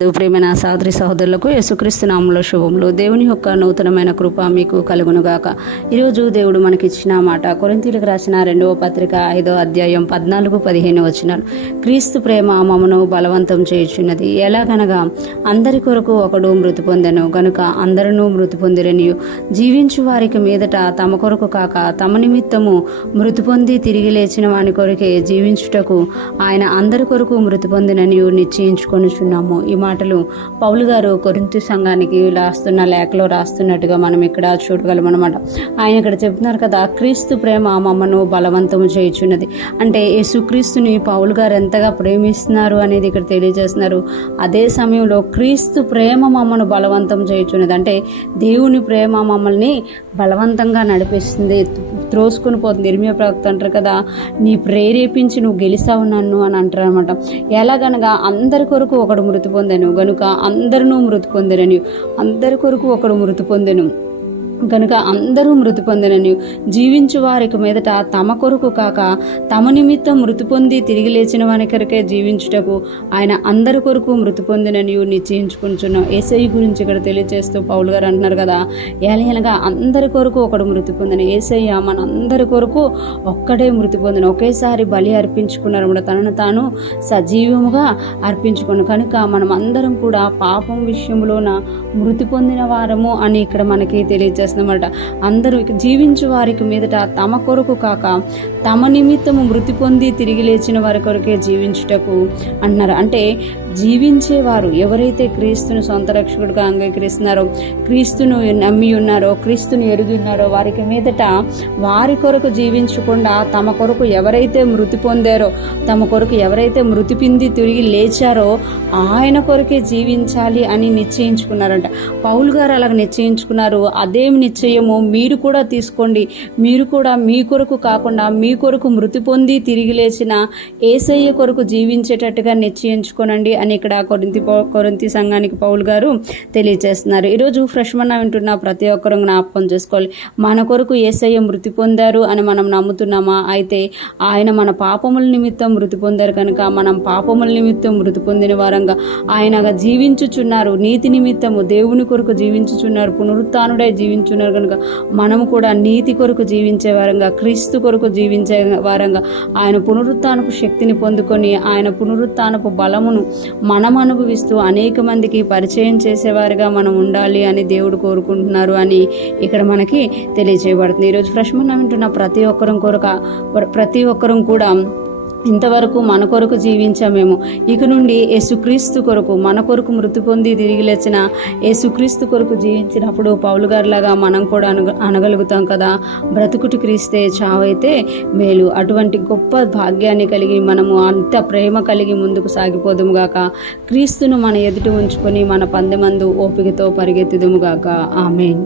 ప్రియమైన సహోదరి సహోదరులకు యేసుక్రీస్తు నామములో శుభములు. దేవుని యొక్క నూతనమైన కృప మీకు కలుగునుగాక. ఈరోజు దేవుడు మనకిచ్చిన మాట కొరింథీయులకు రాసిన 2వ పత్రిక 5వ అధ్యాయం 14-15 వచనాలు. క్రీస్తు ప్రేమ మమ్మను బలవంతం చేయుచున్నది. ఎలాగనగా అందరి కొరకు ఒకడు మృతి పొందెను గనుక అందరూ మృతి పొందిరనియు, జీవించు వారికి మీదట తమ కొరకు కాక తమ నిమిత్తము మృతి పొంది తిరిగి లేచిన వాని కొరకే జీవించుటకు ఆయన అందరి కొరకు మృతి పొందిననియు నిశ్చయించుకొనుచున్నాము. ఈ మాటలు పౌలు గారు కొరింథీ సంఘానికి రాస్తున్న లేఖలో రాస్తున్నట్టుగా మనం ఇక్కడ చూడగలం అనమాట. ఆయన ఇక్కడ చెప్తున్నారు కదా, క్రీస్తు ప్రేమ మమ్మను బలవంతము చేయుచున్నది. అంటే యేసుక్రీస్తుని పౌలు గారు ఎంతగా ప్రేమిస్తున్నారు అనేది ఇక్కడ తెలియజేస్తున్నారు. అదే సమయంలో క్రీస్తు ప్రేమ మమ్మను బలవంతం చేయుచున్నది. అంటే దేవుని ప్రేమ మమ్మల్ని బలవంతంగా నడిపిస్తుంది, త్రోసుకుని పోతుంది. ఇర్మియా ప్రవక్త అంటారు కదా, నీ ప్రేరేపించి నువ్వు గెలిసావు నన్ను అని అంటారు అనమాట. ఎలాగనగా అందరి కొరకు ఒకడు మృతి పొందెను గనుక అందరూ మృతి పొందెనని, అందరి కొరకు ఒకడు మృతి పొందెను కనుక అందరూ మృతి పొందినని, జీవించు వారికి మీదట తమ కొరకు కాక తమ నిమిత్తం మృతి పొంది తిరిగి లేచిన వాని కొరకే జీవించుటకు ఆయన అందరి కొరకు మృతి పొందినని నిశ్చయించుకుంటున్నాం. యేసయ్య గురించి ఇక్కడ తెలియజేస్తూ పౌలు గారు అంటున్నారు కదా, ఏలయనగా అందరి కొరకు ఒకడు మృతి పొందిన. యేసయ్య మన అందరి కొరకు ఒక్కడే మృతి పొందిన, ఒకేసారి బలి అర్పించుకున్నారు, తనను తాను సజీవముగా అర్పించుకున్నాను. కనుక మనం అందరం కూడా పాపం విషయంలోన మృతి పొందిన వారము అని ఇక్కడ మనకి తెలియజేస్తున్నమాట. అందరూ జీవించు వారికి మీదట తమ కొరకు కాక తమ నిమిత్తము మృతి పొంది తిరిగి లేచిన వారి కొరకే జీవించుటకు అన్నారు. అంటే జీవించేవారు ఎవరైతే క్రీస్తును సొంత రక్షకుడిగా అంగీకరిస్తున్నారో, క్రీస్తును నమ్మి ఉన్నారో, క్రీస్తును ఎరిగి ఉన్నారో, వారికి మీదట వారి కొరకు జీవించకుండా తమ కొరకు ఎవరైతే మృతి పొందారో, తమ కొరకు ఎవరైతే మృతి పొంది తిరిగి లేచారో ఆయన కొరకే జీవించాలి అని నిశ్చయించుకున్నారంట. పౌలు గారు అలాగ నిశ్చయించుకున్నారు. అదేం నిశ్చయమో మీరు కూడా తీసుకోండి. మీరు కూడా మీ కొరకు కాకుండా మీ కొరకు మృతి పొంది తిరిగి లేచిన యేసయ్య కొరకు జీవించేటట్టుగా నిశ్చయించుకోనండి అని ఇక్కడ కొరింథీ సంఘానికి పౌలు గారు తెలియజేస్తున్నారు. ఈరోజు ఫ్రెష్ మన్నా వింటున్న ప్రతి ఒక్కరూ జ్ఞాపకం చేసుకోవాలి, మన కొరకు యేసయ్య మృతి పొందారు అని మనం నమ్ముతున్నామా? అయితే ఆయన మన పాపముల నిమిత్తం మృతి పొందారు కనుక మనం పాపముల నిమిత్తం మృతి పొందిన వారంగా ఆయనగా జీవించుచున్నారు. నీతి నిమిత్తము దేవుని కొరకు జీవించుచున్నారు, పునరుత్థానుడై జీవించున్నారు కనుక మనము కూడా నీతి కొరకు జీవించే వారంగా, క్రీస్తు కొరకు జీవించే వారంగా ఆయన పునరుత్థానపు శక్తిని పొందుకొని ఆయన పునరుత్థానపు బలమును మనం అనుభవిస్తూ అనేక మందికి పరిచయం చేసేవారుగా మనం ఉండాలి అని దేవుడు కోరుకుంటున్నారు అని ఇక్కడ మనకి తెలియజేయబడుతుంది. ఈరోజు ఫ్రెష్ మన్నా వింటున్న ప్రతి ఒక్కరం కూడా ఇంతవరకు మన కొరకు జీవించామేమో, ఇక నుండి యేసుక్రీస్తు కొరకు మన కొరకు మృతి పొంది తిరిగి లేచిన యేసుక్రీస్తు కొరకు జీవించినప్పుడు పౌలు గారిలాగా మనం కూడా అనగలుగుతాం కదా, బ్రతుకుటి క్రీస్తే చావైతే మేలు. అటువంటి గొప్ప భాగ్యాన్ని కలిగి మనము అంత ప్రేమ కలిగి ముందుకు సాగిపోదుము గాక. క్రీస్తును మన ఎదుట ఉంచుకొని మన పందెమందు ఓపికతో పరిగెత్తుదుము గాక. ఆమేన్.